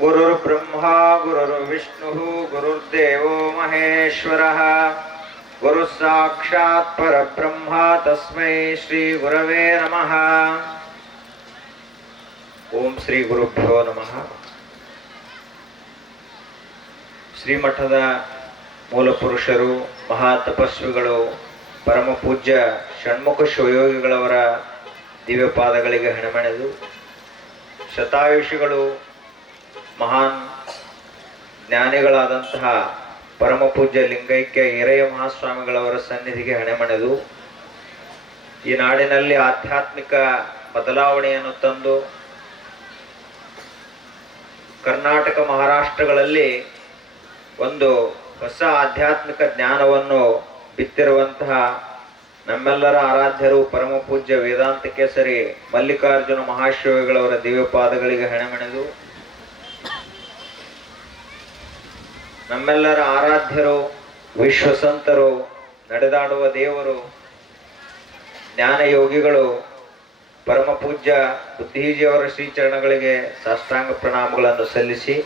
ಗುರುರ್ ಬ್ರಹ್ಮ ಗುರುರ್ ವಿಷ್ಣು ಗುರುರ್ದೇವೋ ಮಹೇಶ್ವರ ಗುರು ಸಾಕ್ಷಾತ್ ಪರಬ್ರಹ್ಮ ತಸ್ಮೈ ಶ್ರೀ ಗುರವೇ ನಮಃ ಓಂ ಶ್ರೀ ಗುರುಭ್ಯೋ ನಮಃ ಶ್ರೀಮಠದ ಮೂಲ ಪುರುಷರು ಮಹಾ ತಪಸ್ವಿಗಳು ಪರಮ ಪೂಜ್ಯ ಷಣ್ಮುಖ ಶಿವಯೋಗಿಗಳವರ ದಿವ್ಯಪಾದಗಳಿಗೆ ಹಣಮಣೆದು ಶತಾಯುಷಿಗಳು ಮಹಾನ್ ಜ್ಞಾನಿಗಳಾದಂತಹ ಪರಮ ಪೂಜ್ಯ ಲಿಂಗೈಕ್ಯ ಹಿರೆಯ ಮಹಾಸ್ವಾಮಿಗಳವರ ಸನ್ನಿಧಿಗೆ ಹಣೆಮಣೆದು ಈ ನಾಡಿನಲ್ಲಿ ಆಧ್ಯಾತ್ಮಿಕ ಬದಲಾವಣೆಯನ್ನು ತಂದು ಕರ್ನಾಟಕ ಮಹಾರಾಷ್ಟ್ರಗಳಲ್ಲಿ ಒಂದು ಹೊಸ ಆಧ್ಯಾತ್ಮಿಕ ಜ್ಞಾನವನ್ನು ಬಿತ್ತಿರುವಂತಹ ನಮ್ಮೆಲ್ಲರ ಆರಾಧ್ಯರು ಪರಮ ಪೂಜ್ಯ ವೇದಾಂತ ಕೇಸರಿ ಮಲ್ಲಿಕಾರ್ಜುನ ಮಹಾಶಿವಗಳವರ ದಿವ್ಯಪಾದಗಳಿಗೆ ಹೆಣಮೆಣೆದು ನಮ್ಮೆಲ್ಲರ ಆರಾಧ್ಯರು, ವಿಶ್ವಸಂತರು, ನಡೆದಾಡುವ ದೇವರು, ಜ್ಞಾನಯೋಗಿಗಳು, ಪರಮ ಪೂಜ್ಯ ಬುದ್ಧಿಜಿಯವರ ಶ್ರೀಚರಣಗಳಿಗೆ ಸಾಷ್ಟಾಂಗ ಪ್ರಣಾಮಗಳನ್ನು ಸಲ್ಲಿಸಿ,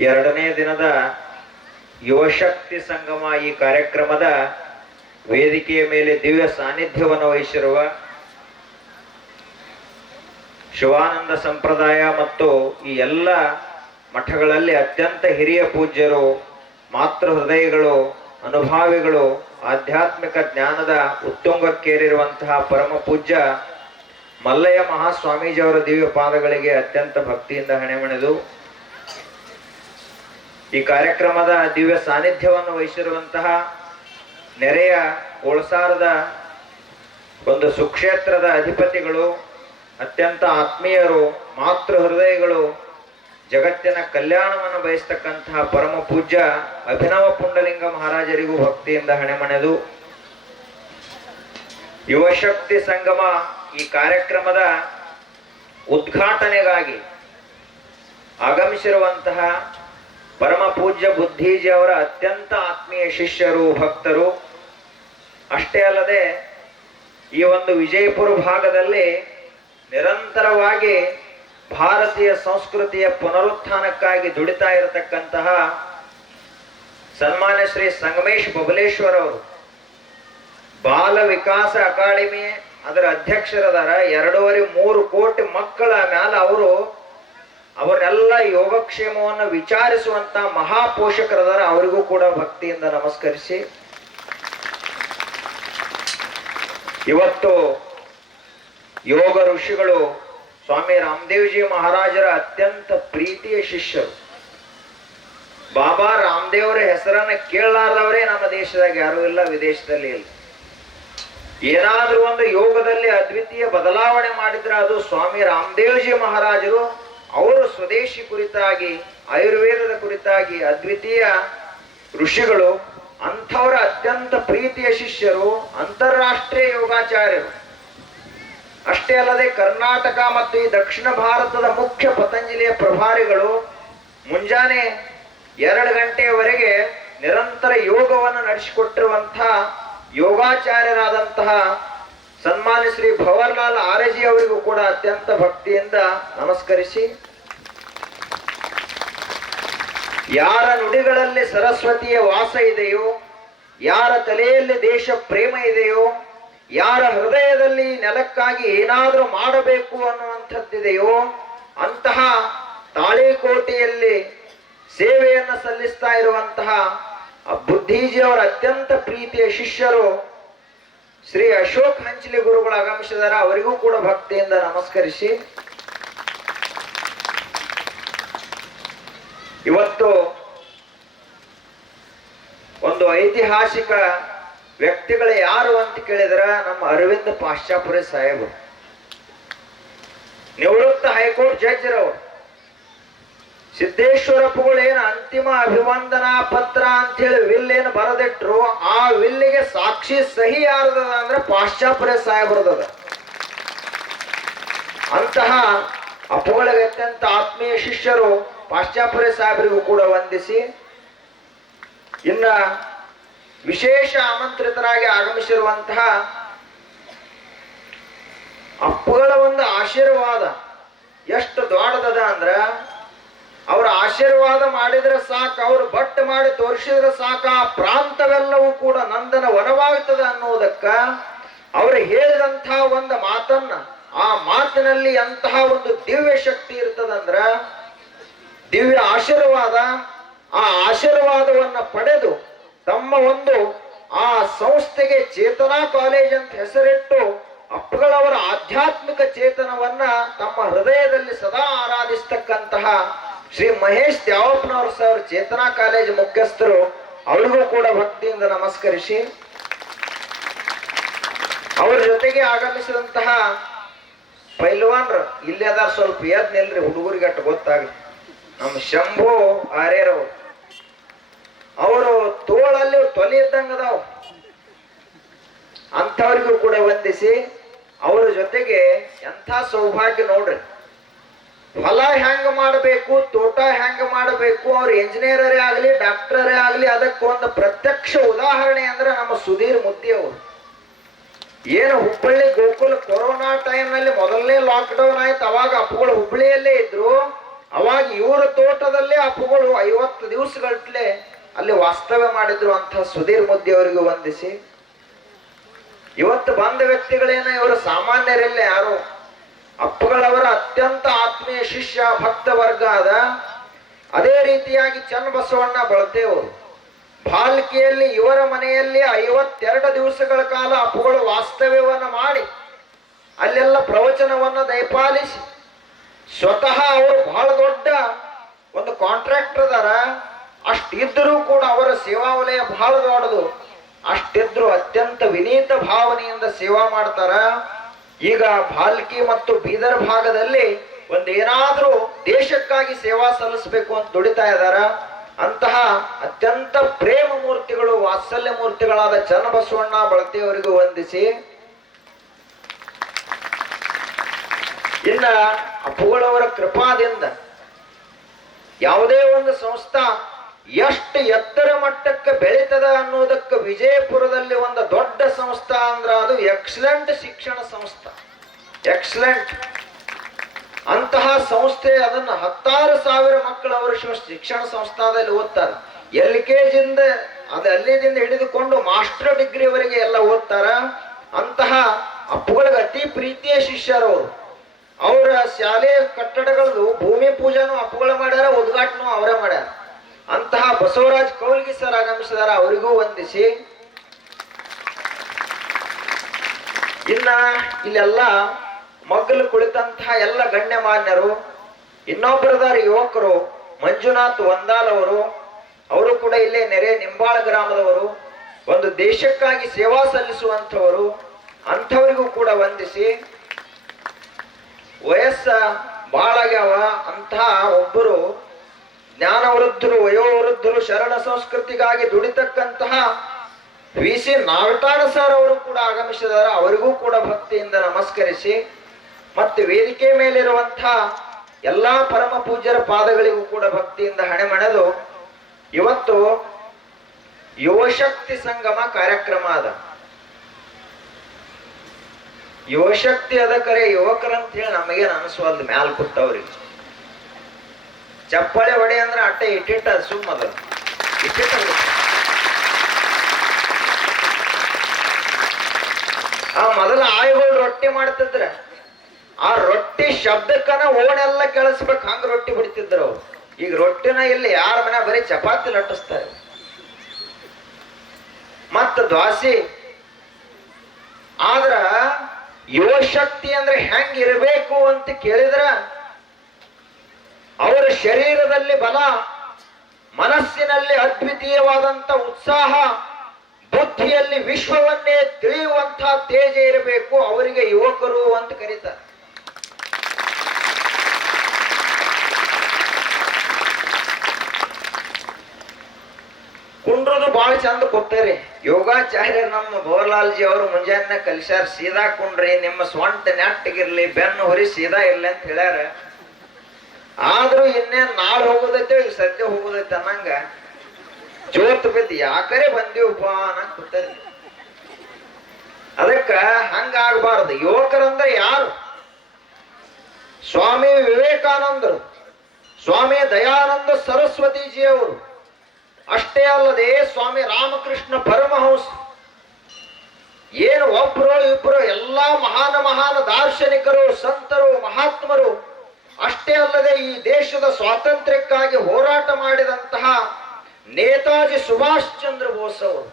ಎರಡನೇ ದಿನದ ಯುವಶಕ್ತಿ ಸಂಗಮ ಈ ಕಾರ್ಯಕ್ರಮದ ವೇದಿಕೆಯ ಮೇಲೆ ದಿವ್ಯ ಸಾನ್ನಿಧ್ಯವನ್ನು ವಹಿಸಿರುವ ಶಿವಾನಂದ ಸಂಪ್ರದಾಯ ಮತ್ತು ಈ ಎಲ್ಲ ಮಠಗಳಲ್ಲಿ ಅತ್ಯಂತ ಹಿರಿಯ ಪೂಜ್ಯರು, ಮಾತೃ ಹೃದಯಗಳು, ಅನುಭಾವಿಗಳು, ಆಧ್ಯಾತ್ಮಿಕ ಜ್ಞಾನದ ಉತ್ತುಂಗಕ್ಕೇರಿರುವಂತಹ ಪರಮ ಪೂಜ್ಯ ಮಲ್ಲಯ್ಯ ಮಹಾಸ್ವಾಮೀಜಿಯವರ ದಿವ್ಯ ಪಾದಗಳಿಗೆ ಅತ್ಯಂತ ಭಕ್ತಿಯಿಂದ ಹಣೆಮಣೆದು ಈ ಕಾರ್ಯಕ್ರಮದ ದಿವ್ಯ ಸಾನ್ನಿಧ್ಯವನ್ನು ವಹಿಸಿರುವಂತಹ ನೆರೆಯ ಕೋಳಸಾರದ ಒಂದು ಸುಕ್ಷೇತ್ರದ ಅಧಿಪತಿಗಳು ಅತ್ಯಂತ ಆತ್ಮೀಯರು, ಮಾತೃ ಹೃದಯಗಳು, ಜಗತ್ತಿನ ಕಲ್ಯಾಣವನ್ನು ಬಯಸ್ತಕ್ಕಂತಹ ಪರಮ ಪೂಜ್ಯ ಅಭಿನವ ಪುಂಡಲಿಂಗ ಮಹಾರಾಜರಿಗೂ ಭಕ್ತಿಯಿಂದ ಹಣೆಮಣೆದು. ಯುವಶಕ್ತಿ ಸಂಗಮ ಈ ಕಾರ್ಯಕ್ರಮದ ಉದ್ಘಾಟನೆಗಾಗಿ ಆಗಮಿಸಿರುವಂತಹ ಪರಮ ಪೂಜ್ಯ ಬುದ್ಧೀಜಿ ಅವರ ಅತ್ಯಂತ ಆತ್ಮೀಯ ಶಿಷ್ಯರು, ಭಕ್ತರು, ಅಷ್ಟೇ ಅಲ್ಲದೆ ಈ ಒಂದು ವಿಜಯಪುರ ಭಾಗದಲ್ಲಿ ನಿರಂತರವಾಗಿ ಭಾರತೀಯ ಸಂಸ್ಕೃತಿಯ ಪುನರುತ್ಥಾನಕ್ಕಾಗಿ ದುಡಿತಾ ಇರತಕ್ಕಂತಹ ಸನ್ಮಾನ್ಯ ಶ್ರೀ ಸಂಗಮೇಶ್ ಬಬಲೇಶ್ವರ್ ಅವರು. ಬಾಲ ವಿಕಾಸ ಅಕಾಡೆಮಿ ಅದರ ಅಧ್ಯಕ್ಷರದಾರ ಎರಡೂವರೆ ಮೂರು ಕೋಟಿ ಮಕ್ಕಳ ಮ್ಯಾಲ ಅವರು ಅವರೆಲ್ಲ ಯೋಗಕ್ಷೇಮವನ್ನು ವಿಚಾರಿಸುವಂತ ಮಹಾಪೋಷಕರದಾರ ಅವರಿಗೂ ಕೂಡ ಭಕ್ತಿಯಿಂದ ನಮಸ್ಕರಿಸಿ. ಇವತ್ತು ಯೋಗ ಋಷಿಗಳು ಸ್ವಾಮಿ ರಾಮದೇವ್ಜಿ ಮಹಾರಾಜರ ಅತ್ಯಂತ ಪ್ರೀತಿಯ ಶಿಷ್ಯರು. ಬಾಬಾ ರಾಮದೇವರ ಹೆಸರನ್ನ ಕೇಳಲಾರ್ದವರೇ ನಮ್ಮ ದೇಶದಾಗ ಯಾರೂ ಇಲ್ಲ, ವಿದೇಶದಲ್ಲಿ ಇಲ್ಲ. ಏನಾದ್ರೂ ಒಂದು ಯೋಗದಲ್ಲಿ ಅದ್ವಿತೀಯ ಬದಲಾವಣೆ ಮಾಡಿದ್ರೆ ಅದು ಸ್ವಾಮಿ ರಾಮದೇವ್ಜಿ ಮಹಾರಾಜರು ಅವರು ಸ್ವದೇಶಿ ಕುರಿತಾಗಿ, ಆಯುರ್ವೇದದ ಕುರಿತಾಗಿ ಅದ್ವಿತೀಯ ಋಷಿಗಳು ಅಂಥವರ ಅತ್ಯಂತ ಪ್ರೀತಿಯ ಶಿಷ್ಯರು, ಅಂತಾರಾಷ್ಟ್ರೀಯ ಯೋಗಾಚಾರ್ಯರು. ಅಷ್ಟೇ ಅಲ್ಲದೆ ಕರ್ನಾಟಕ ಮತ್ತು ಈ ದಕ್ಷಿಣ ಭಾರತದ ಮುಖ್ಯ ಪತಂಜಲಿಯ ಪ್ರಭಾರಿಗಳು ಮುಂಜಾನೆ ಎರಡು ಗಂಟೆಯವರೆಗೆ ನಿರಂತರ ಯೋಗವನ್ನು ನಡೆಸಿಕೊಟ್ಟಿರುವಂತಹ ಯೋಗಾಚಾರ್ಯರಾದಂತಹ ಸನ್ಮಾನ್ಯ ಶ್ರೀ ಭವರ್ಲಾಲ್ ಆರಜಿ ಅವರಿಗೂ ಕೂಡ ಅತ್ಯಂತ ಭಕ್ತಿಯಿಂದ ನಮಸ್ಕರಿಸಿ, ಯಾರ ನುಡಿಗಳಲ್ಲಿ ಸರಸ್ವತಿಯ ವಾಸ ಇದೆಯೋ, ಯಾರ ತಲೆಯಲ್ಲಿ ದೇಶ ಪ್ರೇಮ ಇದೆಯೋ ಯಾರ ಹೃದಯದಲ್ಲಿ ನೆಲಕ್ಕಾಗಿ ಏನಾದರೂ ಮಾಡಬೇಕು ಅನ್ನುವಂಥದ್ದಿದೆಯೋ ಅಂತಹ ತಾಳಿಕೋಟೆಯಲ್ಲಿ ಸೇವೆಯನ್ನು ಸಲ್ಲಿಸ್ತಾ ಇರುವಂತಹ ಬುದ್ಧೀಜಿಯವರ ಅತ್ಯಂತ ಪ್ರೀತಿಯ ಶಿಷ್ಯರು ಶ್ರೀ ಅಶೋಕ್ ಹಂಚಲಿ ಗುರುಗಳು ಆಗಮಿಸಿದಾರ ಅವರಿಗೂ ಕೂಡ ಭಕ್ತಿಯಿಂದ ನಮಸ್ಕರಿಸಿ. ಇವತ್ತು ಒಂದು ಐತಿಹಾಸಿಕ ವ್ಯಕ್ತಿಗಳು ಯಾರು ಅಂತ ಕೇಳಿದ್ರ ನಮ್ಮ ಅರವಿಂದ ಪಾಶ್ಚಾಪುರಿ ಸಾಹೇಬರು. ನಿವೃತ್ತ ಹೈಕೋರ್ಟ್ ಜಡ್ಜರವರು ಸಿದ್ದೇಶ್ವರಪ್ಪಗಳು ಏನು ಅಂತಿಮ ಅಭಿವಂದನಾ ಪತ್ರ ಅಂತ ಹೇಳಿ ವಿಲ್ ಏನು ಬರೆದಿಟ್ರು, ಆ ವಿಲ್ಲಿಗೆ ಸಾಕ್ಷಿ ಸಹಿ ಯಾರದ ಅಂದ್ರೆ ಪಾಶ್ಚಾಪುರ ಸಾಹೇಬರದ ಅಂತಹ ಅಪ್ಪುಗಳಿಗೆ ಅತ್ಯಂತ ಆತ್ಮೀಯ ಶಿಷ್ಯರು ಪಾಶ್ಚಾಪುರ ಸಾಹೇಬರಿಗೂ ಕೂಡ ವಂದಿಸಿ, ಇನ್ನ ವಿಶೇಷ ಆಮಂತ್ರಿತರಾಗಿ ಆಗಮಿಸಿರುವಂತಹ ಅಪ್ಪಗಳ ಒಂದು ಆಶೀರ್ವಾದ ಎಷ್ಟು ದೊಡ್ಡದದ ಅಂದ್ರ ಅವರ ಆಶೀರ್ವಾದ ಮಾಡಿದ್ರೆ ಸಾಕು, ಅವ್ರು ಬಟ್ ಮಾಡಿ ತೋರಿಸಿದ್ರೆ ಸಾಕು, ಆ ಪ್ರಾಂತವೆಲ್ಲವೂ ಕೂಡ ನಂದನ ವನವಾಗುತ್ತದೆ ಅನ್ನುವುದಕ್ಕ ಅವರು ಹೇಳಿದಂತಹ ಒಂದು ಮಾತನ್ನ, ಆ ಮಾತಿನಲ್ಲಿ ಅಂತಹ ಒಂದು ದಿವ್ಯ ಶಕ್ತಿ ಇರ್ತದಂದ್ರ ದಿವ್ಯ ಆಶೀರ್ವಾದ, ಆ ಆಶೀರ್ವಾದವನ್ನ ಪಡೆದು ತಮ್ಮ ಒಂದು ಆ ಸಂಸ್ಥೆಗೆ ಚೇತನಾ ಕಾಲೇಜ್ ಅಂತ ಹೆಸರಿಟ್ಟು ಅಪ್ಪಗಳವರ ಆಧ್ಯಾತ್ಮಿಕ ಚೇತನವನ್ನ ತಮ್ಮ ಹೃದಯದಲ್ಲಿ ಸದಾ ಆರಾಧಿಸ್ತಕ್ಕಂತಹ ಶ್ರೀ ಮಹೇಶ್ ದ್ಯಾವಪ್ಪನವರ್ ಸರ್ ಚೇತನಾ ಕಾಲೇಜ್ ಮುಖ್ಯಸ್ಥರು, ಅವರಿಗೂ ಕೂಡ ಭಕ್ತಿಯಿಂದ ನಮಸ್ಕರಿಸಿ. ಅವರ ಜೊತೆಗೆ ಆಗಮಿಸಿದಂತಹ ಪೈಲ್ವಾನ್ರು ಇಲ್ಲಿ ಸ್ವಲ್ಪ ಎದ್ ನಿಲ್ರಿ ಹುಡುಗರಿಗೆ ಅಟ್ಟು ಗೊತ್ತಾಗ್ಲಿ. ನಮ್ಮ ಶಂಭು ಆರ್ಯರವರು. ಅವರು ತೋಳಲ್ಲಿ ತೊಲೆ ಇದ್ದಂಗ ಅದಾವ. ಅಂಥವ್ರಿಗೂ ಕೂಡ ವಂದಿಸಿ, ಅವರ ಜೊತೆಗೆ ಎಂಥ ಸೌಭಾಗ್ಯ ನೋಡ್ರಿ. ಹೊಲ ಹೆಂಗ ಮಾಡಬೇಕು, ತೋಟ ಹೆಂಗ ಮಾಡಬೇಕು, ಅವ್ರ ಇಂಜಿನಿಯರೇ ಆಗಲಿ ಡಾಕ್ಟರೇ ಆಗಲಿ, ಅದಕ್ಕೆ ಒಂದು ಪ್ರತ್ಯಕ್ಷ ಉದಾಹರಣೆ ಅಂದ್ರೆ ನಮ್ಮ ಸುಧೀರ್ ಮುದ್ದಿ ಅವರು. ಏನು ಹುಬ್ಬಳ್ಳಿ ಗೋಕುಲ್ ಕೊರೋನಾ ಟೈಮ್ನಲ್ಲಿ ಮೊದಲನೇ ಲಾಕ್ಡೌನ್ ಆಯ್ತು, ಅವಾಗ ಅಪ್ಪುಗಳು ಹುಬ್ಬಳ್ಳಿಯಲ್ಲೇ ಇದ್ರು. ಅವಾಗ ಇವರ ತೋಟದಲ್ಲೇ ಅಪ್ಪುಗಳು ಐವತ್ತು ದಿವಸಗಟ್ಲೆ ಅಲ್ಲಿ ವಾಸ್ತವ್ಯ ಮಾಡಿದ್ರು ಅಂತ ಸುಧೀರ್ ಮುದ್ದಿ ಅವರಿಗೂ ವಂದಿಸಿ. ಇವತ್ತು ಬಂದ ವ್ಯಕ್ತಿಗಳೇನ ಇವರು ಸಾಮಾನ್ಯರಲ್ಲ ಯಾರು? ಅಪ್ಪಗಳವರ ಅತ್ಯಂತ ಆತ್ಮೀಯ ಶಿಷ್ಯ, ಭಕ್ತ ವರ್ಗ ಅದ. ಅದೇ ರೀತಿಯಾಗಿ ಚನ್ನಬಸವಣ್ಣ ಬಳತೇವರು ಬಾಲ್ಕಿಯಲ್ಲಿ ಇವರ ಮನೆಯಲ್ಲಿ ಐವತ್ತೆರಡು ದಿವಸಗಳ ಕಾಲ ಅಪ್ಪುಗಳು ವಾಸ್ತವ್ಯವನ್ನ ಮಾಡಿ, ಅಲ್ಲೆಲ್ಲ ಪ್ರವಚನವನ್ನ ದಯಪಾಲಿಸಿ. ಸ್ವತಃ ಅವರು ಬಹಳ ದೊಡ್ಡ ಒಂದು ಕಾಂಟ್ರಾಕ್ಟರ್ ಅದಾರ. ಅಷ್ಟಿದ್ದರೂ ಕೂಡ ಅವರ ಸೇವಾ ವಲಯ ಬಹಳ ದೊಡ್ಡದು. ಅಷ್ಟಿದ್ರು ಅತ್ಯಂತ ವಿನೀತ ಭಾವನೆಯಿಂದ ಸೇವಾ ಮಾಡ್ತಾರ. ಈಗ ಭಾಲ್ಕಿ ಮತ್ತು ಬೀದರ್ ಭಾಗದಲ್ಲಿ ಒಂದೇನಾದ್ರೂ ದೇಶಕ್ಕಾಗಿ ಸೇವಾ ಸಲ್ಲಿಸಬೇಕು ಅಂತ ದುಡಿತಾ ಇದಾರ. ಅಂತಹ ಅತ್ಯಂತ ಪ್ರೇಮ ಮೂರ್ತಿಗಳು, ವಾತ್ಸಲ್ಯ ಮೂರ್ತಿಗಳಾದ ಚನ್ನಬಸವಣ್ಣ ಬಳತೆಯವರಿಗೂ ವಂದಿಸಿ. ಇನ್ನ ಅಪ್ಪುಗಳವರ ಕೃಪಾದಿಂದ ಯಾವುದೇ ಒಂದು ಸಂಸ್ಥಾ ಎಷ್ಟು ಎತ್ತರ ಮಟ್ಟಕ್ಕೆ ಬೆಳೀತದ ಅನ್ನೋದಕ್ಕೆ ವಿಜಯಪುರದಲ್ಲಿ ಒಂದು ದೊಡ್ಡ ಸಂಸ್ಥಾ ಅಂದ್ರ ಅದು ಎಕ್ಸಲೆಂಟ್ ಶಿಕ್ಷಣ ಸಂಸ್ಥಾ. ಎಕ್ಸಲೆಂಟ್. ಅಂತಹ ಸಂಸ್ಥೆ ಅದನ್ನ ಹತ್ತಾರು ಸಾವಿರ ಮಕ್ಕಳು ಅವರು ಶಿಕ್ಷಣ ಸಂಸ್ಥಾದಲ್ಲಿ ಓದ್ತಾರೆ. ಎಲ್ ಕೆ ಜಿಂದ ಅದು ಹಿಡಿದುಕೊಂಡು ಮಾಸ್ಟರ್ ಡಿಗ್ರಿವರೆಗೆ ಎಲ್ಲ ಓದ್ತಾರ. ಅಂತಹ ಅಪ್ಪುಗಳಿಗೆ ಅತಿ ಪ್ರೀತಿಯ ಶಿಷ್ಯರು ಅವರು. ಅವರ ಶಾಲೆ ಕಟ್ಟಡಗಳದ್ದು ಭೂಮಿ ಪೂಜಾನು ಅಪ್ಪುಗಳು ಮಾಡ್ಯಾರ, ಉದ್ಘಾಟನೂ ಅವರೇ ಮಾಡ್ಯಾರ. ಅಂತಹ ಬಸವರಾಜ್ ಕೌಲ್ಗಿ ಸರ್ ಆಗಮಿಸಿದಾರ, ಅವರಿಗೂ ವಂದಿಸಿ. ಇನ್ನ ಇಲ್ಲೆಲ್ಲ ಮಗ್ಗಲು ಕುಳಿತಂತಹ ಎಲ್ಲ ಗಣ್ಯಮಾನ್ಯರು ಇನ್ನೊಬ್ಬರದಾರ ಯುವಕರು, ಮಂಜುನಾಥ್ ವಂದಾಲ್ ಅವರು ಅವರು ಕೂಡ ಇಲ್ಲೇ ನೆರೆ ನಿಂಬಾಳ ಗ್ರಾಮದವರು, ಒಂದು ದೇಶಕ್ಕಾಗಿ ಸೇವಾ ಸಲ್ಲಿಸುವಂಥವರು, ಅಂಥವರಿಗೂ ಕೂಡ ವಂದಿಸಿ. ವಯಸ್ಸ ಬಾಳಾಗ್ಯಾವ, ಅಂತಹ ಒಬ್ಬರು ಜ್ಞಾನವೃದ್ಧರು ವಯೋವೃದ್ಧರು ಶರಣ ಸಂಸ್ಕೃತಿಗಾಗಿ ದುಡಿತಕ್ಕಂತಹ ವಿ. ಸಿ. ನಾವಟಾಣ ಸರ್ ಅವರು ಕೂಡ ಆಗಮಿಸಿದಾರ ಅವರಿಗೂ ಕೂಡ ಭಕ್ತಿಯಿಂದ ನಮಸ್ಕರಿಸಿ, ಮತ್ತು ವೇದಿಕೆ ಮೇಲಿರುವಂತಹ ಎಲ್ಲಾ ಪರಮ ಪೂಜ್ಯರ ಪಾದಗಳಿಗೂ ಕೂಡ ಭಕ್ತಿಯಿಂದ ಹಣೆಮಣೆದು ಇವತ್ತು ಯುವಶಕ್ತಿ ಸಂಗಮ ಕಾರ್ಯಕ್ರಮ ಅದ. ಯುವಶಕ್ತಿ ಅದ ಕರೆ ಯುವಕರಂತ ಹೇಳಿ ನಮಗೇನು ಅನಿಸುವಲ್ದು ಮ್ಯಾಲ್ ಕೂತವ್ರಿಗೆ ಚಪ್ಪಾಳೆ ಹೊಡೆ ಅಂದ್ರೆ ಅಟ್ಟೆ ಇಟ್ಟಿಟ್ಟ ಸುಮ್ಮದ ಇಟ್ಟಿಟ್ಟ ಆ ಮೊದಲ ಆಯುಗಳು ರೊಟ್ಟಿ ಮಾಡ್ತಿದ್ರ, ಆ ರೊಟ್ಟಿ ಶಬ್ದಕ್ಕನ ಓಣೆಲ್ಲ ಕೇಳಿಸ್ಬೇಕು, ಹಂಗ ರೊಟ್ಟಿ ಬಿಡ್ತಿದ್ರು ಅವ್ರು. ಈಗ ರೊಟ್ಟಿನ ಇಲ್ಲಿ ಯಾರ ಮನೆ ಬರೀ ಚಪಾತಿ ಲಟ್ಟಿಸ್ತಾರೆ. ಮತ್ತ ದ್ವಾಸಿ, ಆದ್ರ ಯುವಶಕ್ತಿ ಅಂದ್ರೆ ಹೆಂಗ್ ಇರಬೇಕು ಅಂತ ಕೇಳಿದ್ರ ಅವರ ಶರೀರದಲ್ಲಿ ಬಲ, ಮನಸ್ಸಿನಲ್ಲಿ ಅದ್ವಿತೀಯವಾದಂತ ಉತ್ಸಾಹ, ಬುದ್ಧಿಯಲ್ಲಿ ವಿಶ್ವವನ್ನೇ ತಿಳಿಯುವಂತಹ ತೇಜ ಇರಬೇಕು ಅವರಿಗೆ ಯುವಕರು ಅಂತ ಕರೀತಾರೆ. ಕುಂಡ್ರದು ಬಹಳ ಚಂದ ಕೊಡ್ತಾರೆ. ಯೋಗಾಚಾರ್ಯ ನಮ್ಮ ಭವರ್ಲಾಲ್ಜಿ ಅವರು ಮುಂಜಾನೆ ಕಲಿಸ್ಯಾರ, ಸೀದಾ ಕುಂಡ್ರಿ, ನಿಮ್ಮ ಸ್ವಂಟ ನೆಟ್ಟಗಿರ್ಲಿ, ಬೆನ್ನು ಹೊರಿ ಸೀದಾ ಇರ್ಲಿ ಅಂತ ಹೇಳ್ಯಾರ. ಆದ್ರೂ ಇನ್ನೇನ್ ನಾಳೆ ಹೋಗೋದೈತೆ, ಈಗ ಸದ್ಯ ಹೋಗೋದೈತೆ ಅನ್ನಂಗ ಜೋತ್ ಬಿದ್ದು, ಯಾಕರೆ ಬಂದೀವಪ್ಪ ಅನ್ನಂಗ್ ಅದಕ್ಕ ಹಂಗಾಗಬಾರದು. ಯುವಕರಂದ್ರ ಯಾರು? ಸ್ವಾಮಿ ವಿವೇಕಾನಂದರು, ಸ್ವಾಮಿ ದಯಾನಂದ ಸರಸ್ವತಿಜಿಯವರು. ಅಷ್ಟೇ ಅಲ್ಲದೆ ಸ್ವಾಮಿ ರಾಮಕೃಷ್ಣ ಪರಮಹಂಸ. ಏನು ಒಬ್ರು ಇಬ್ರು ಎಲ್ಲಾ ಮಹಾನ ಮಹಾನ ದಾರ್ಶನಿಕರು, ಸಂತರು, ಮಹಾತ್ಮರು ಅಷ್ಟೇ ಅಲ್ಲದೆ ಈ ದೇಶದ ಸ್ವಾತಂತ್ರ್ಯಕ್ಕಾಗಿ ಹೋರಾಟ ಮಾಡಿದಂತಹ ನೇತಾಜಿ ಸುಭಾಷ್ ಚಂದ್ರ ಬೋಸ್ ಅವರು,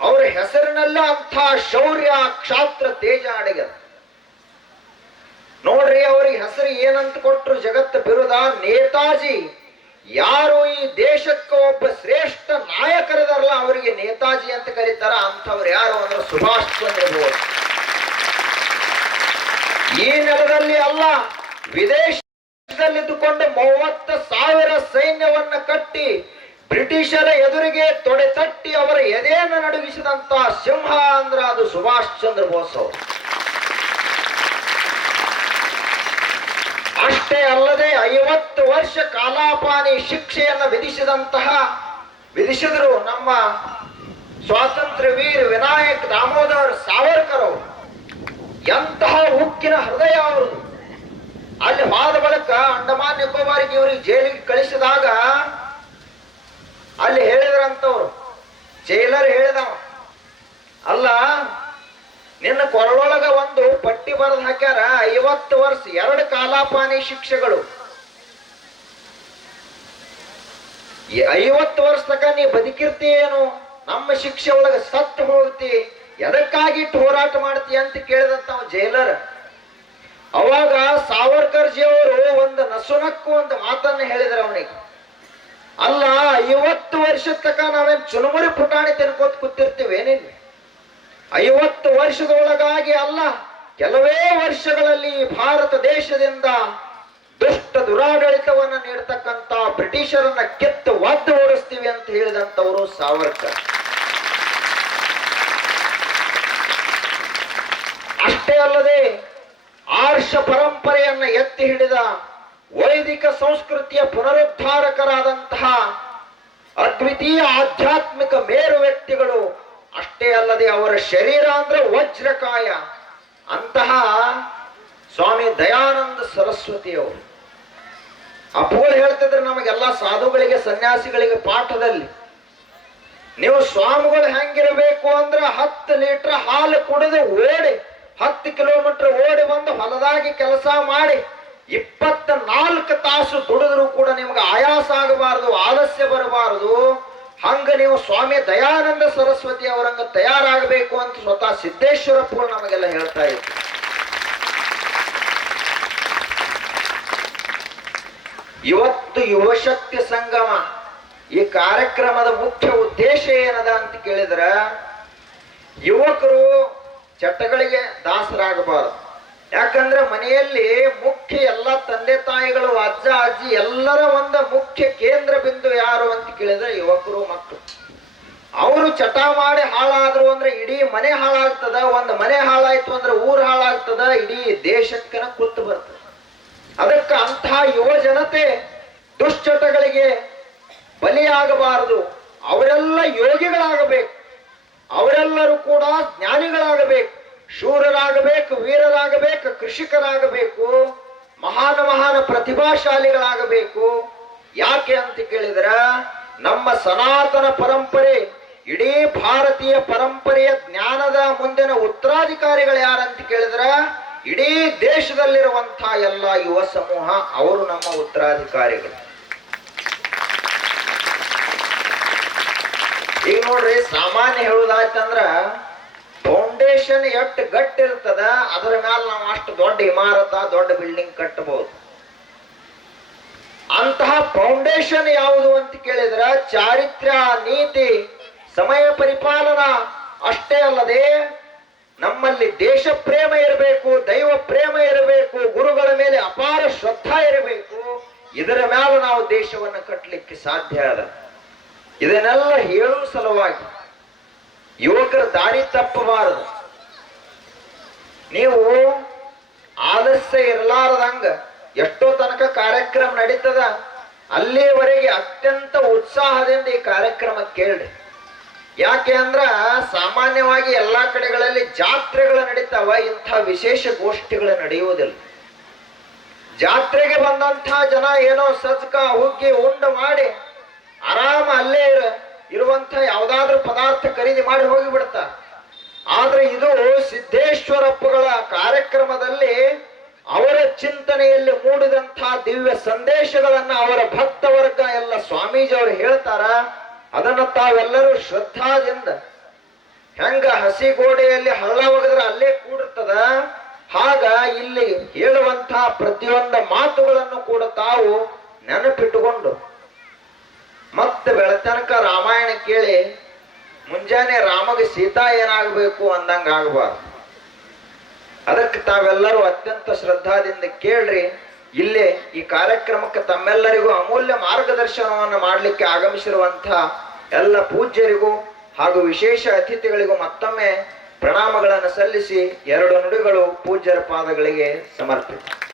ಅವರ ಹೆಸರಿನಲ್ಲೇ ಅಂಥ ಶೌರ್ಯ, ಕ್ಷಾತ್ರ, ತೇಜ ಅಡಗ್ಯದ ನೋಡ್ರಿ ಅವ್ರಿಗೆ ಹೆಸರು ಏನಂತ ಕೊಟ್ರು ಜಗತ್ತ ಬಿರುದ? ನೇತಾಜಿ, ಯಾರು ಈ ದೇಶಕ್ಕೆ ಒಬ್ಬ ಶ್ರೇಷ್ಠ ನಾಯಕರದಾರಲ್ಲ ಅವರಿಗೆ ನೇತಾಜಿ ಅಂತ ಕರೀತಾರ, ಅಂಥವ್ರು ಯಾರು ಅಂದ್ರೆ ಸುಭಾಷ್ ಚಂದ್ರ ಬೋಸ್. ಈ ನೆಲದಲ್ಲಿ ಅಲ್ಲ ವಿದೇಶದಲ್ಲಿದ್ದುಕೊಂಡು ಮೂವತ್ತು ಸಾವಿರ ಸೈನ್ಯವನ್ನ ಕಟ್ಟಿ ಬ್ರಿಟಿಷರ ಎದುರಿಗೆ ತೊಡೆ ತಟ್ಟಿ ಅವರ ಎದೆಯನ್ನು ನಡುಗಿಸಿದಂತ ಸಿಂಹ ಅಂದ್ರ ಅದು ಸುಭಾಷ್ ಚಂದ್ರ ಬೋಸ್ ಅವರು. ಅಷ್ಟೇ ಅಲ್ಲದೆ ಐವತ್ತು ವರ್ಷ ಕಾಲಾಪಾನಿ ಶಿಕ್ಷೆಯನ್ನು ವಿಧಿಸಿದಂತಹ ವಿಧಿಸಿದ್ರು ನಮ್ಮ ಸ್ವಾತಂತ್ರ್ಯ ವೀರ್ ವಿನಾಯಕ್ ದಾಮೋದರ್ ಸಾವರ್ಕರ್ ಅವರು. ಎಂತಹ ಉಕ್ಕಿನ ಹೃದಯ ಅವರು ಅಲ್ಲಿ ಹೋದ ಬಳಿಕ ಅಂಡಮಾನ್ ನಿಕೋಬಾರಿಗೆ ಇವ್ರಿಗೆ ಜೈಲಿಗೆ ಕಳಿಸಿದಾಗ ಅಲ್ಲಿ ಹೇಳಿದ್ರಂತವ್ರು. ಜೈಲರ್ ಹೇಳಿದವ. ಅಲ್ಲ, ನಿನ್ನ ಕೊರಳೊಳಗ ಒಂದು ಪಟ್ಟಿ ಬರೆದು ಹಾಕ್ಯಾರ, ಐವತ್ತು ವರ್ಷ, ಎರಡು ಕಾಲಾಪಾನಿ ಶಿಕ್ಷೆಗಳು. ಐವತ್ತು ವರ್ಷ ತಕ ನೀ ಬದುಕಿರ್ತಿ ನಮ್ಮ ಶಿಕ್ಷೆ ಒಳಗೆ ಸತ್ತು ಹೋಗ್ತಿ, ಎದಕ್ಕಾಗಿ ಹೋರಾಟ ಮಾಡ್ತಿ ಅಂತ ಕೇಳಿದಂತ ಜೈಲರ್. ಅವಾಗ ಸಾವರ್ಕರ್ ಜಿ ಅವರು ಒಂದು ನಸುನಕ್ಕು ಒಂದು ಮಾತನ್ನ ಹೇಳಿದ್ರ ಅವನಿಗೆ. ಅಲ್ಲ, ಐವತ್ತು ವರ್ಷದ ತಕ ನಾವೇನ್ ಚುನುಮುರಿ ಪುಟಾಣಿ ತಿನ್ಕೋತ ಕೂತಿರ್ತೀವಿ ಏನಿಲ್ಲ. ಐವತ್ತು ವರ್ಷದೊಳಗಾಗಿ ಅಲ್ಲ, ಕೆಲವೇ ವರ್ಷಗಳಲ್ಲಿ ಭಾರತ ದೇಶದಿಂದ ದುಷ್ಟ ದುರಾಡಳಿತವನ್ನು ನೀಡತಕ್ಕಂತ ಬ್ರಿಟಿಷರನ್ನ ಕೆತ್ತು ಒದ್ದು ಓಡಿಸ್ತೀವಿ ಅಂತ ಹೇಳಿದಂತವರು ಸಾವರ್ಕರ್. ಅಷ್ಟೇ ಅಲ್ಲದೆ ಆರ್ಷ ಪರಂಪರೆಯನ್ನ ಎತ್ತಿ ಹಿಡಿದ ವೈದಿಕ ಸಂಸ್ಕೃತಿಯ ಪುನರುದ್ಧಾರಕರಾದಂತಹ ಅದ್ವಿತೀಯ ಆಧ್ಯಾತ್ಮಿಕ ಮೇರು ವ್ಯಕ್ತಿಗಳು, ಅಷ್ಟೇ ಅಲ್ಲದೆ ಅವರ ಶರೀರ ಅಂದ್ರೆ ವಜ್ರಕಾಯ. ಅಂತಹ ಸ್ವಾಮಿ ದಯಾನಂದ ಸರಸ್ವತಿಯವರು. ಅಪ್ಪಗಳು ಹೇಳ್ತಿದ್ರೆ ನಮಗೆಲ್ಲ ಸಾಧುಗಳಿಗೆ, ಸನ್ಯಾಸಿಗಳಿಗೆ ಪಾಠದಲ್ಲಿ, ನೀವು ಸ್ವಾಮಿಗಳು ಹೆಂಗಿರಬೇಕು ಅಂದ್ರೆ ಹತ್ತು ಲೀಟರ್ ಹಾಲು ಕುಡಿದು ಓಡಿ ಹತ್ತು ಕಿಲೋಮೀಟರ್ ಓಡಿ ಬಂದು ಹೊಲದಾಗಿ ಕೆಲಸ ಮಾಡಿ ಇಪ್ಪತ್ತ ನಾಲ್ಕು ತಾಸು ದುಡಿದ್ರು ಕೂಡ ನಿಮ್ಗೆ ಆಯಾಸ ಆಗಬಾರದು, ಆಲಸ್ಯ ಬರಬಾರದು. ಹಂಗ ನೀವು ಸ್ವಾಮಿ ದಯಾನಂದ ಸರಸ್ವತಿ ಅವರಂಗ ತಯಾರಾಗಬೇಕು ಅಂತ ಸ್ವತಃ ಸಿದ್ದೇಶ್ವರಪ್ಪ ನಮಗೆಲ್ಲ ಹೇಳ್ತಾ ಇದ್ರು. ಇವತ್ತು ಯುವಶಕ್ತಿ ಸಂಗಮ ಈ ಕಾರ್ಯಕ್ರಮದ ಮುಖ್ಯ ಉದ್ದೇಶ ಏನದ ಅಂತ ಕೇಳಿದ್ರ, ಯುವಕರು ಚಟಗಳಿಗೆ ದಾಸರಾಗಬಾರದು. ಯಾಕಂದ್ರೆ ಮನೆಯಲ್ಲಿ ಮುಖ್ಯ ಎಲ್ಲ ತಂದೆ ತಾಯಿಗಳು, ಅಜ್ಜ, ಅಜ್ಜಿ ಎಲ್ಲರ ಒಂದು ಮುಖ್ಯ ಕೇಂದ್ರ ಬಿಂದು ಯಾರು ಅಂತ ಕೇಳಿದ್ರೆ ಯುವಕರು, ಮಕ್ಕಳು. ಅವರು ಚಟ ಮಾಡಿ ಹಾಳಾದ್ರು ಅಂದ್ರೆ ಇಡೀ ಮನೆ ಹಾಳಾಗ್ತದ, ಒಂದು ಮನೆ ಹಾಳಾಯ್ತು ಅಂದ್ರೆ ಊರ್ ಹಾಳಾಗ್ತದ, ಇಡೀ ದೇಶಕ್ಕನ ಕುತ್ತು ಬರ್ತದೆ. ಅದಕ್ಕೆ ಅಂತಹ ಯುವ ಜನತೆ ದುಶ್ಚಟಗಳಿಗೆ ಬಲಿಯಾಗಬಾರದು. ಅವರೆಲ್ಲ ಯೋಗಿಗಳಾಗಬೇಕು. ಅವರೆಲ್ಲರೂ ಕೂಡ ಜ್ಞಾನಿಗಳಾಗಬೇಕು, ಶೂರರಾಗಬೇಕು, ವೀರರಾಗಬೇಕು, ಕೃಷಿಕರಾಗಬೇಕು, ಮಹಾನ ಮಹಾನ ಪ್ರತಿಭಾಶಾಲಿಗಳಾಗಬೇಕು. ಯಾಕೆ ಅಂತ ಕೇಳಿದ್ರ, ನಮ್ಮ ಸನಾತನ ಪರಂಪರೆ, ಇಡೀ ಭಾರತೀಯ ಪರಂಪರೆಯ ಜ್ಞಾನದ ಮುಂದಿನ ಉತ್ತರಾಧಿಕಾರಿಗಳು ಯಾರಂತ ಕೇಳಿದ್ರ, ಇಡೀ ದೇಶದಲ್ಲಿರುವಂತಹ ಎಲ್ಲ ಯುವ ಸಮೂಹ, ಅವರು ನಮ್ಮ ಉತ್ತರಾಧಿಕಾರಿಗಳು. ಈಗ ನೋಡ್ರಿ, ಸಾಮಾನ್ಯ ಹೇಳುದಾಯ್ತಂದ್ರ ಫೌಂಡೇಶನ್ ಎಷ್ಟು ಗಟ್ಟಿ ಇರ್ತದ, ಅದರ ಮೇಲೆ ನಾವು ಅಷ್ಟು ದೊಡ್ಡ ಇಮಾರತ, ದೊಡ್ಡ ಬಿಲ್ಡಿಂಗ್ ಕಟ್ಟಬಹುದು ಅಂತಹ ಫೌಂಡೇಶನ್ ಯಾವುದು ಅಂತ ಕೇಳಿದ್ರ, ಚಾರಿತ್ರ್ಯ, ನೀತಿ, ಸಮಯ ಪರಿಪಾಲನಾ, ಅಷ್ಟೇ ಅಲ್ಲದೆ ನಮ್ಮಲ್ಲಿ ದೇಶ ಪ್ರೇಮ ಇರಬೇಕು, ದೈವ ಪ್ರೇಮ ಇರಬೇಕು, ಗುರುಗಳ ಮೇಲೆ ಅಪಾರ ಶ್ರದ್ಧಾ ಇರಬೇಕು, ಇದರ ಮೇಲೆ ನಾವು ದೇಶವನ್ನು ಕಟ್ಟಲಿಕ್ಕೆ ಸಾಧ್ಯ ಅದ. ಇದನ್ನೆಲ್ಲ ಹೇಳುವ ಸಲುವಾಗಿ ಯುವಕರ ದಾರಿ ತಪ್ಪಬಾರದು. ನೀವು ಆಲಸ್ಯ ಇರಲಾರದಂಗ ಎಷ್ಟೋ ತನಕ ಕಾರ್ಯಕ್ರಮ ನಡೀತದ, ಅಲ್ಲಿವರೆಗೆ ಅತ್ಯಂತ ಉತ್ಸಾಹದಿಂದ ಈ ಕಾರ್ಯಕ್ರಮ ಕೇಳ್ರಿ. ಯಾಕೆ ಅಂದ್ರ ಸಾಮಾನ್ಯವಾಗಿ ಎಲ್ಲಾ ಕಡೆಗಳಲ್ಲಿ ಜಾತ್ರೆಗಳು ನಡೀತಾವ, ಇಂಥ ವಿಶೇಷ ಗೋಷ್ಠಿಗಳು ನಡೆಯುವುದಿಲ್ಲ. ಜಾತ್ರೆಗೆ ಬಂದಂಥ ಜನ ಏನೋ ಸಜ್ಕ, ಹುಗ್ಗಿ, ಉಂಡು ಮಾಡಿ ಆರಾಮ ಅಲ್ಲೇ ಇರ. ಇರುವಂತ ಯಾವ್ದಾದ್ರೂ ಪದಾರ್ಥ ಖರೀದಿ ಮಾಡಿ ಹೋಗಿಬಿಡ್ತ ಆದ್ರೆ ಇದು ಸಿದ್ದೇಶ್ವರಪ್ಪಗಳ ಕಾರ್ಯಕ್ರಮದಲ್ಲಿ ಅವರ ಚಿಂತನೆಯಲ್ಲಿ ಮೂಡಿದಂತಹ ದಿವ್ಯ ಸಂದೇಶಗಳನ್ನ ಅವರ ಭಕ್ತ ವರ್ಗ ಎಲ್ಲ ಸ್ವಾಮೀಜಿ ಅವರು ಹೇಳ್ತಾರ. ಅದನ್ನ ತಾವೆಲ್ಲರೂ ಶ್ರದ್ಧಾದಿಂದ ಹೆಂಗ ಹಸಿ ಗೋಡೆಯಲ್ಲಿ ಹಳ್ಳ ಒಗೆದ್ರೆ ಅಲ್ಲೇ ಕೂಡಿರ್ತದ? ಹಾಗ ಇಲ್ಲಿ ಹೇಳುವಂತಹ ಪ್ರತಿಯೊಂದು ಮಾತುಗಳನ್ನು ಕೂಡ ತಾವು ನೆನಪಿಟ್ಟುಕೊಂಡು ಮತ್ತೆ ಬೆಳತನಕ ರಾಮಾಯಣ ಕೇಳಿ ಮುಂಜಾನೆ ರಾಮಗೆ ಸೀತಾ ಏನಾಗಬೇಕು ಅಂದಂಗ ಆಗಬಾರ್ದು. ಅದಕ್ಕೆ ತಾವೆಲ್ಲರೂ ಅತ್ಯಂತ ಶ್ರದ್ಧಾದಿಂದ ಕೇಳ್ರಿ, ಇಲ್ಲೇ ಈ ಕಾರ್ಯಕ್ರಮಕ್ಕೆ ತಮ್ಮೆಲ್ಲರಿಗೂ ಅಮೂಲ್ಯ ಮಾರ್ಗದರ್ಶನವನ್ನು ಮಾಡಲಿಕ್ಕೆ ಆಗಮಿಸಿರುವಂತಹ ಎಲ್ಲ ಪೂಜ್ಯರಿಗೂ ಹಾಗೂ ವಿಶೇಷ ಅತಿಥಿಗಳಿಗೂ ಮತ್ತೊಮ್ಮೆ ಪ್ರಣಾಮಗಳನ್ನು ಸಲ್ಲಿಸಿ ಎರಡು ನುಡಿಗಳು ಪೂಜ್ಯರ ಪಾದಗಳಿಗೆ ಸಮರ್ಪಿತ